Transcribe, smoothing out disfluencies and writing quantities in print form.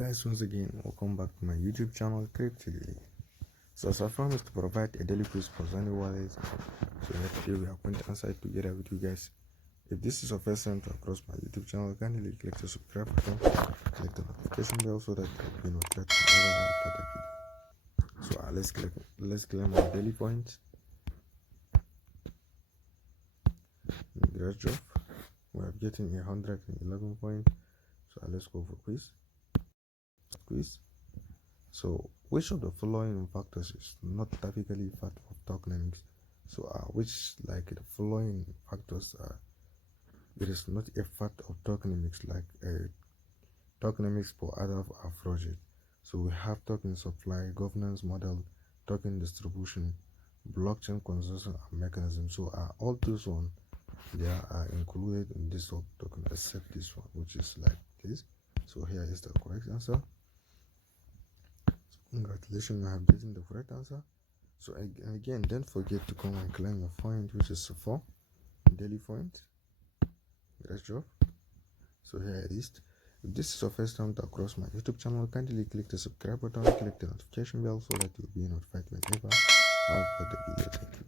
Guys, once again, welcome back to my YouTube channel, Crypto Daily. So as I promised to provide a daily quiz for Sunday wallets, so today we are going to answer it together with you guys. If this is your first time to cross my YouTube channel, kindly click the subscribe button, click the notification bell so that you'll be notified whenever I upload a video. So let's claim our daily points. Great job. We are getting 111 points. So let's go for quiz. So which of the following factors is not typically part of tokenomics? So which like the following factors it is not a fact of tokenomics, like tokenomics for other projects. So we have token supply, governance model, token distribution, blockchain consortium and mechanism. So all those one they are included in this token except this one, which is like this. So here is the correct answer. Congratulations, I have gotten the correct answer. So again, don't forget to come and claim your point, which is 4 daily point. Great job. So here it is. If this is your first time to cross my YouTube channel, kindly click the subscribe button, click the notification bell so that you'll be notified whenever I upload the video. Thank you.